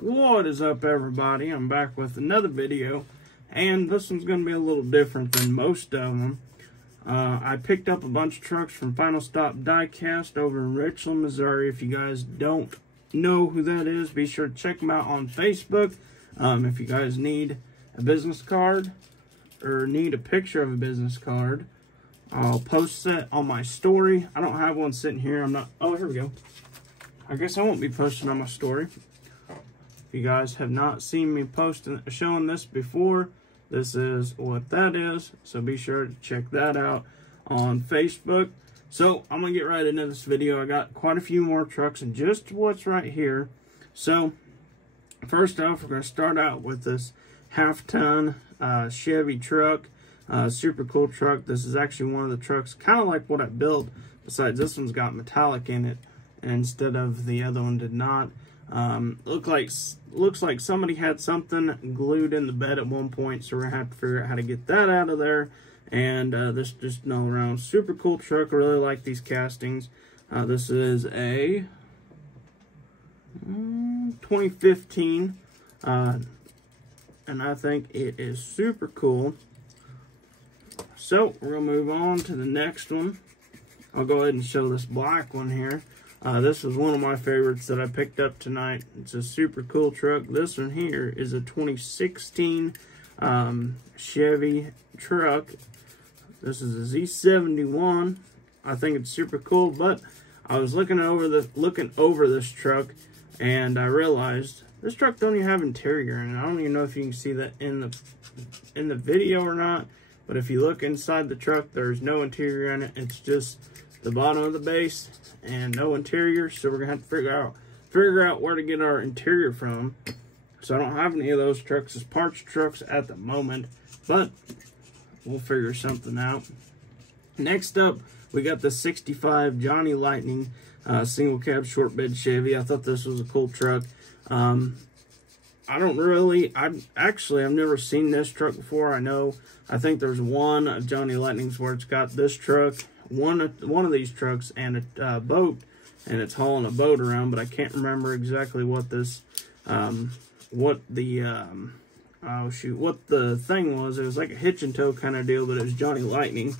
What is up, everybody? I'm back with another video, and this one's going to be a little different than most of them. I picked up a bunch of trucks from Final Stop Diecast over in Richland, Missouri. If you guys don't know who that is, be sure to check them out on Facebook. If you guys need a business card or need a picture of a business card, I'll post that on my story. I don't have one sitting here. Oh, here we go. I guess I won't be posting on my story. If you guys have not seen me showing this before, this is what that is. So be sure to check that out on Facebook. So I'm going to get right into this video. I got quite a few more trucks and just what's right here. So first off, we're going to start out with this half-ton Chevy truck. Super cool truck. This is actually one of the trucks, kind of like what I built. Besides, this one's got metallic in it instead of the other one did not. Looks like somebody had something glued in the bed at one point, so we're gonna have to figure out how to get that out of there. And this just all around super cool truck. I really like these castings. This is a 2015, and I think it is super cool. So we're gonna move on to the next one. I'll go ahead and show this black one here. This was one of my favorites that I picked up tonight. It's a super cool truck. This one here is a 2016 Chevy truck. This is a Z71. I think it's super cool, but I was looking over this truck, and I realized this truck don't even have interior in it. I don't even know if you can see that in the video or not, but if you look inside the truck, there's no interior in it. It's just the bottom of the base and no interior. So we're gonna have to figure out where to get our interior from. So I don't have any of those trucks as parts trucks at the moment, but we'll figure something out. Next up, we got the 65 Johnny Lightning single cab short bed Chevy. I thought this was a cool truck. I've never seen this truck before. I think there's one of Johnny Lightning's where it's got this truck, one of these trucks, and a boat, and it's hauling a boat around, but I can't remember exactly what this, what the thing was. It was like a hitch and tow kind of deal, but it was Johnny Lightning.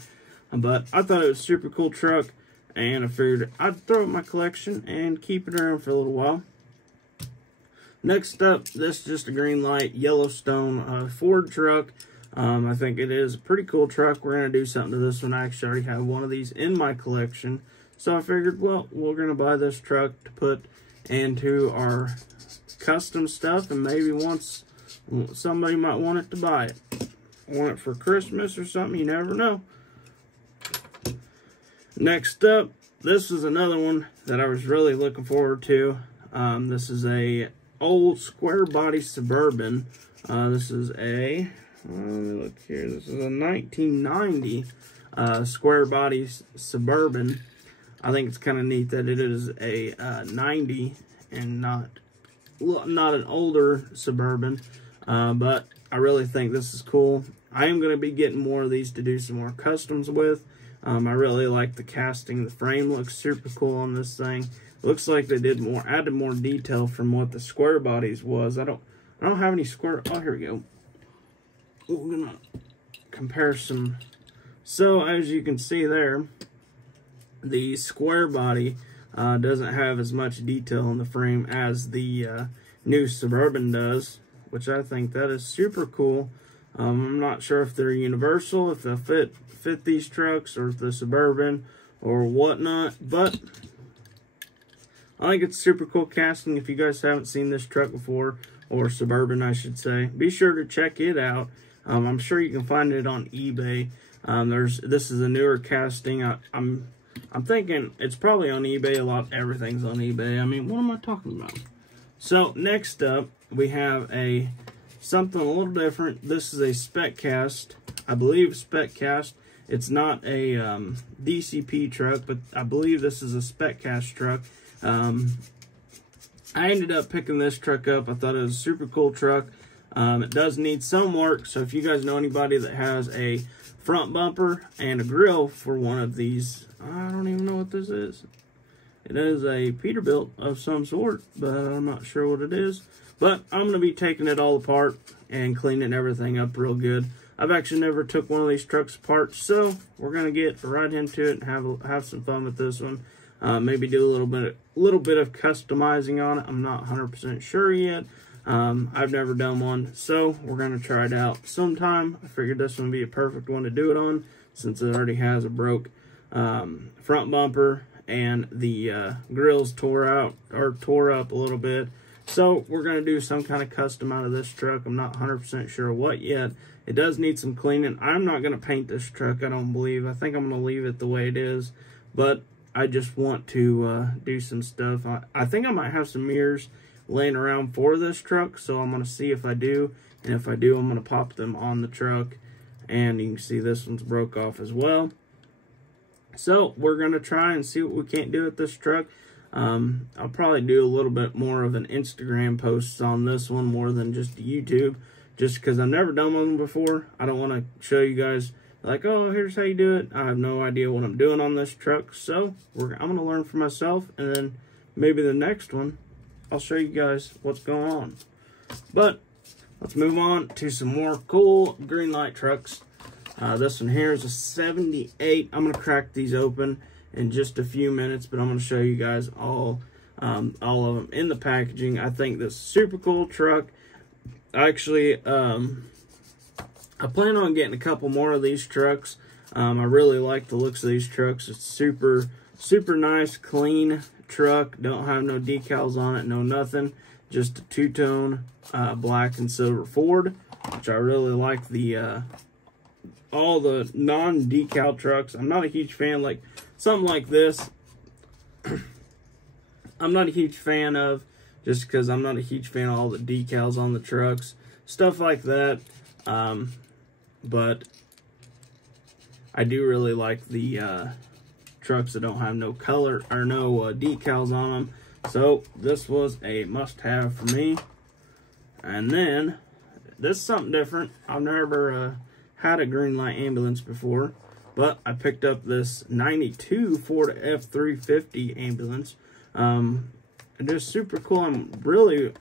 But I thought it was a super cool truck, and I figured I'd throw it in my collection and keep it around for a little while. Next up, this is just a green light Yellowstone Ford truck. I think it is a pretty cool truck. We're going to do something to this one. I actually already have one of these in my collection. So I figured, well, we're going to buy this truck to put into our custom stuff. And maybe once somebody might want it to buy it. Want it for Christmas or something. You never know. Next up, this is another one that I was really looking forward to. This is a old square body Suburban. This is a... let me look here. This is a 1990 square body Suburban. I think it's kind of neat that it is a 90 and not an older Suburban. But I really think this is cool. I am going to be getting more of these to do some more customs with. I really like the casting. The frame looks super cool on this thing. Looks like they added more detail from what the square bodies was. I don't have any square. Oh, here we go. We're gonna compare some. So as you can see there, the square body doesn't have as much detail in the frame as the new Suburban does, which I think that is super cool. I'm not sure if they're universal, if they'll fit these trucks, or if the Suburban or whatnot, but I think it's super cool casting. If you guys haven't seen this truck before, or Suburban I should say, be sure to check it out. I'm sure you can find it on eBay. This is a newer casting. I'm thinking it's probably on eBay. Everything's on eBay. I mean, what am I talking about? So next up, we have something a little different. This is a spec cast. I believe spec cast. It's not a DCP truck, but I believe this is a spec cast truck. I ended up picking this truck up. I thought it was a super cool truck. It does need some work, so if you guys know anybody that has a front bumper and a grill for one of these, I don't even know what this is. It is a Peterbilt of some sort, but I'm not sure what it is. But I'm going to be taking it all apart and cleaning everything up real good. I've actually never took one of these trucks apart, so we're going to get right into it and have some fun with this one. Maybe do a little bit of customizing on it. I'm not 100% sure yet. I've never done one, so we're going to try it out sometime. I figured this one would be a perfect one to do it on, since it already has a broke front bumper and the grills tore up a little bit. So we're going to do some kind of custom out of this truck. I'm not 100% sure what yet. It does need some cleaning. I'm not going to paint this truck, I don't believe. I think I'm going to leave it the way it is, but I just want to do some stuff. I think I might have some mirrors laying around for this truck, so I'm going to see if I do. And if I do, I'm going to pop them on the truck. And you can see this one's broke off as well. So we're going to try and see what we can't do with this truck. I'll probably do a little bit more of an Instagram post on this one more than just YouTube, just because I've never done one before. I don't want to show you guys like, oh, here's how you do it. I have no idea what I'm doing on this truck, so I'm going to learn for myself, and then maybe the next one I'll show you guys what's going on. But let's move on to some more cool green light trucks. This one here is a 78. I'm going to crack these open in just a few minutes, but I'm going to show you guys all of them in the packaging. I think this is a super cool truck. Actually, I plan on getting a couple more of these trucks. I really like the looks of these trucks. It's super nice, clean truck. Don't have no decals on it, no nothing. Just a two-tone black and silver Ford, which I really like. The all the non-decal trucks, I'm not a huge fan. Like something like this, I'm not a huge fan of, just because I'm not a huge fan of all the decals on the trucks, stuff like that. But I do really like the trucks that don't have no color or no decals on them. So this was a must-have for me. And then this is something different. I've never had a green light ambulance before, but I picked up this 92 Ford F350 ambulance. It is super cool. I'm really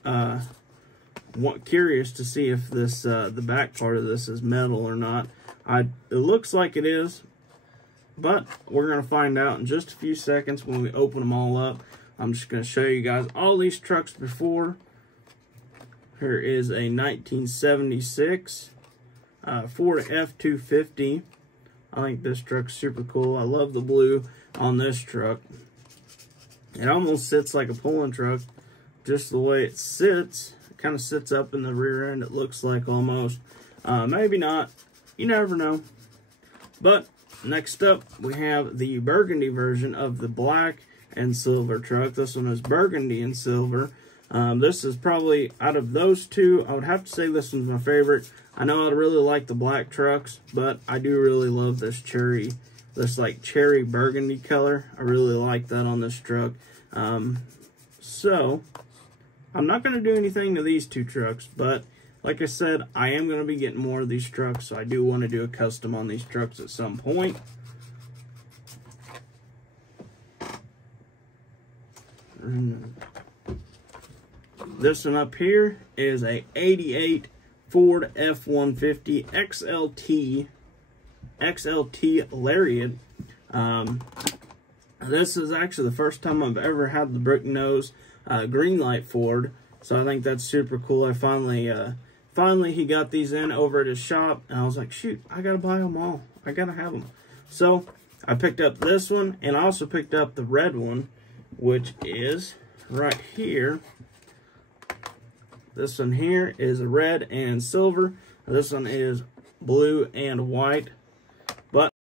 curious to see if this the back part of this is metal or not. It looks like it is, but we're going to find out in just a few seconds when we open them all up. I'm just going to show you guys all these trucks before. Here is a 1976 Ford F250. I think this truck's super cool. I love the blue on this truck. It almost sits like a pulling truck, just the way it sits. It kind of sits up in the rear end, it looks like, almost. Maybe not. You never know. But next up, we have the burgundy version of the black and silver truck. This one is burgundy and silver. This is probably, out of those two, I would have to say this one's my favorite. I know I really like the black trucks, but I do really love this like cherry burgundy color. I really like that on this truck. So I'm not going to do anything to these two trucks, but like I said, I am going to be getting more of these trucks, so I do want to do a custom on these trucks at some point. This one up here is a 88 Ford F-150 XLT Lariat. This is actually the first time I've ever had the brick nose green light Ford, so I think that's super cool. I finally he got these in over at his shop, and I was like, shoot, I gotta buy them all. I gotta have them. So I picked up this one, and I also picked up the red one, which is right here. This one here is red and silver. This one is blue and white. But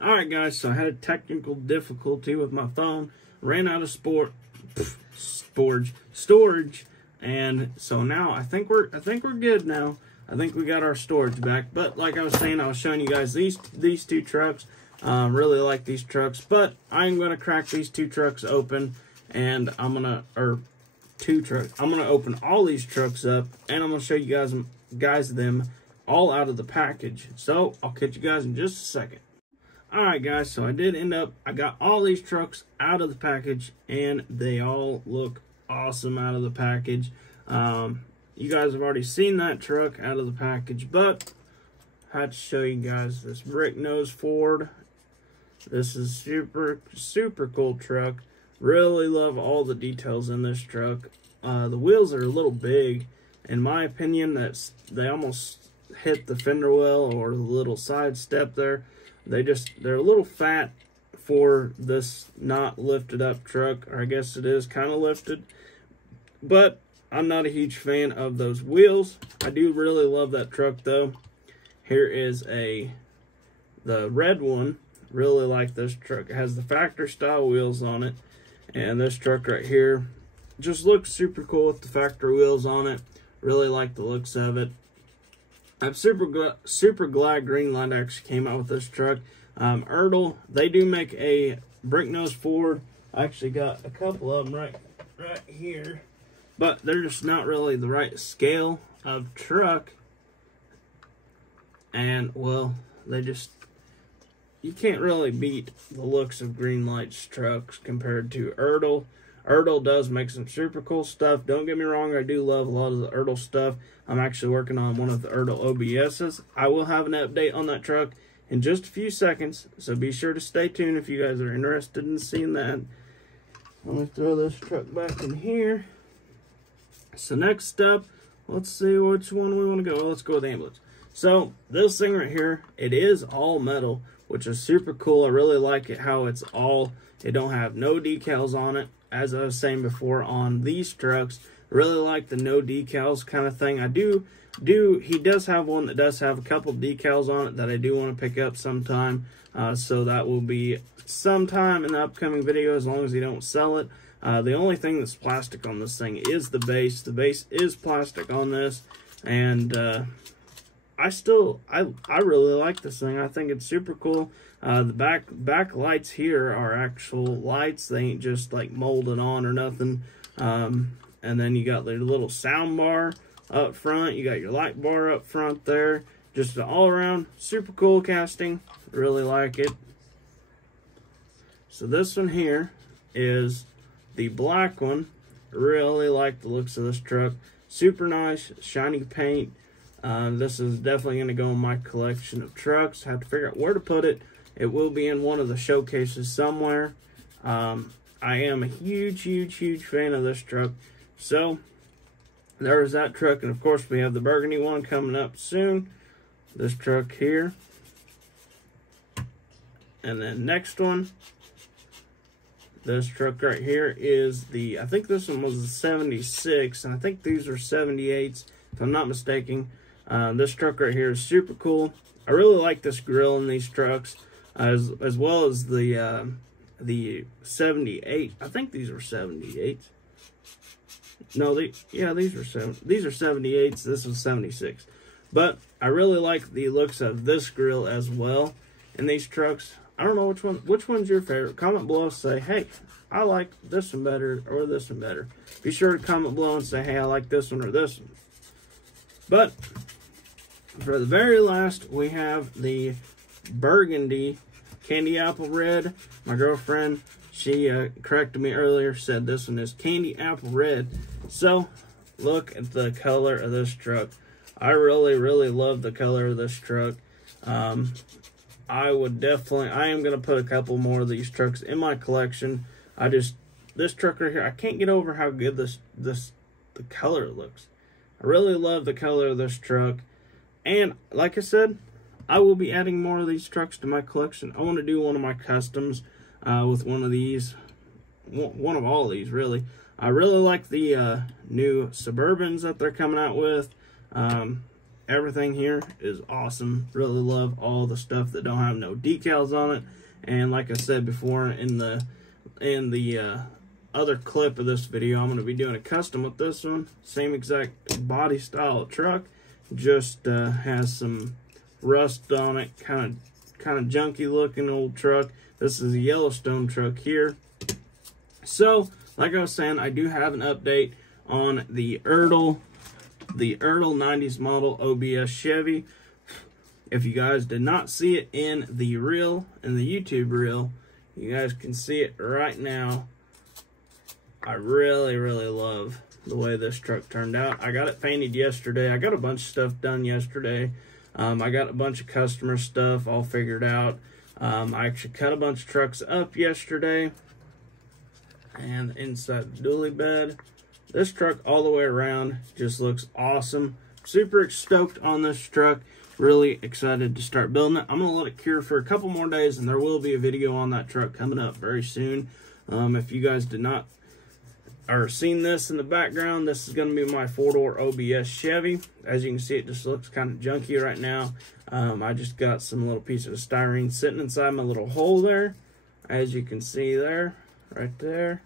alright guys, so I had a technical difficulty with my phone. Ran out of storage. And so now I think we're good now. I think we got our storage back. But like I was saying, I was showing you guys these two trucks. Really like these trucks. But I'm gonna crack these two trucks open, and I'm gonna open all these trucks up, and I'm gonna show you guys them all out of the package. So I'll catch you guys in just a second. Alright guys, so I got all these trucks out of the package, and they all look awesome out of the package. You guys have already seen that truck out of the package, but I had to show you guys this brick nose Ford. This is super cool truck. Really love all the details in this truck. The wheels are a little big. In my opinion, they almost hit the fender well or the little side step there. They're a little fat for this not lifted up truck, or I guess it is kind of lifted. But I'm not a huge fan of those wheels. I do really love that truck though. Here is the red one. Really like this truck. It has the factory style wheels on it. And this truck right here just looks super cool with the factory wheels on it. Really like the looks of it. I'm super glad Greenlight actually came out with this truck. Ertl, they do make a brick nose Ford. I actually got a couple of them right here, but they're just not really the right scale of truck. And well, you can't really beat the looks of Greenlight's trucks compared to Ertl. Ertl does make some super cool stuff. Don't get me wrong, I do love a lot of the Ertl stuff. I'm actually working on one of the Ertl OBSs. I will have an update on that truck in just a few seconds, so be sure to stay tuned if you guys are interested in seeing that. Let me throw this truck back in here. So next up, let's see which one we want to go. Let's go with the ambulance. So this thing right here, it is all metal, which is super cool. I really like it how it don't have no decals on it. As I was saying before on these trucks, really like the no decals kind of thing. He does have one that does have a couple decals on it that I do want to pick up sometime. So that will be sometime in the upcoming video as long as they don't sell it. The only thing that's plastic on this thing is the base. The base is plastic on this, and I really like this thing. I think it's super cool. The back lights here are actual lights. They ain't just like molded on or nothing. And then you got the little sound bar up front. You got your light bar up front there. Just an all around super cool casting. Really like it. So this one here is the black one. Really like the looks of this truck. Super nice, shiny paint. This is definitely going to go in my collection of trucks. Have to figure out where to put it. It will be in one of the showcases somewhere. I am a huge fan of this truck. So there's that truck, and of course we have the burgundy one coming up soon. This truck here. And then next one, this truck right here is I think this one was the 76, and I think these are 78s, if I'm not mistaken. This truck right here is super cool. I really like this grill in these trucks, as well as the 78. I think these were 78s. No, these are 78s. This was 76. But I really like the looks of this grill as well in these trucks. I don't know which one's your favorite. Comment below, say, hey, I like this one better or this one better. Be sure to comment below and say, hey, I like this one or this one. But for the very last, we have the burgundy candy apple red. My girlfriend, she corrected me earlier, said this one is candy apple red. So look at the color of this truck. I really love the color of this truck. I am going to put a couple more of these trucks in my collection. This truck right here, I can't get over how good the color looks. I really love the color of this truck. And like I said, I will be adding more of these trucks to my collection. I want to do one of my customs with one of these, one of all these really. I really like the new Suburbans that they're coming out with. Everything here is awesome. Really love all the stuff that don't have no decals on it. And like I said before in the other clip of this video, I'm going to be doing a custom with this one. Same exact body style of truck, just has some rust on it, kind of junky looking old truck. This is a Yellowstone truck here. So like I was saying, I do have an update on the Ertl 90s model OBS Chevy. If you guys did not see it in the reel, in the YouTube reel, you guys can see it right now. I really, really love the way this truck turned out. I got it painted yesterday. I got a bunch of stuff done yesterday. I got a bunch of customer stuff all figured out. I actually cut a bunch of trucks up yesterday. And inside the dually bed, this truck all the way around just looks awesome. Super stoked on this truck. Really excited to start building it. I'm going to let it cure for a couple more days, and there will be a video on that truck coming up very soon. If you guys did not or seen this in the background, this is going to be my 4-door OBS Chevy. As you can see, it just looks kind of junky right now. I just got some little pieces of styrene sitting inside my little hole there, as you can see there, right there.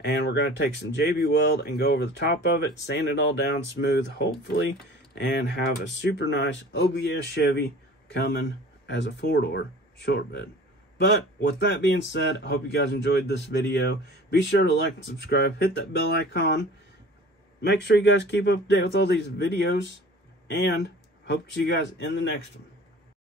And we're going to take some JB Weld and go over the top of it, sand it all down smooth, hopefully, and have a super nice OBS Chevy coming as a 4-door short bed. But with that being said, I hope you guys enjoyed this video. Be sure to like and subscribe, hit that bell icon. Make sure you guys keep up to date with all these videos, and hope to see you guys in the next one.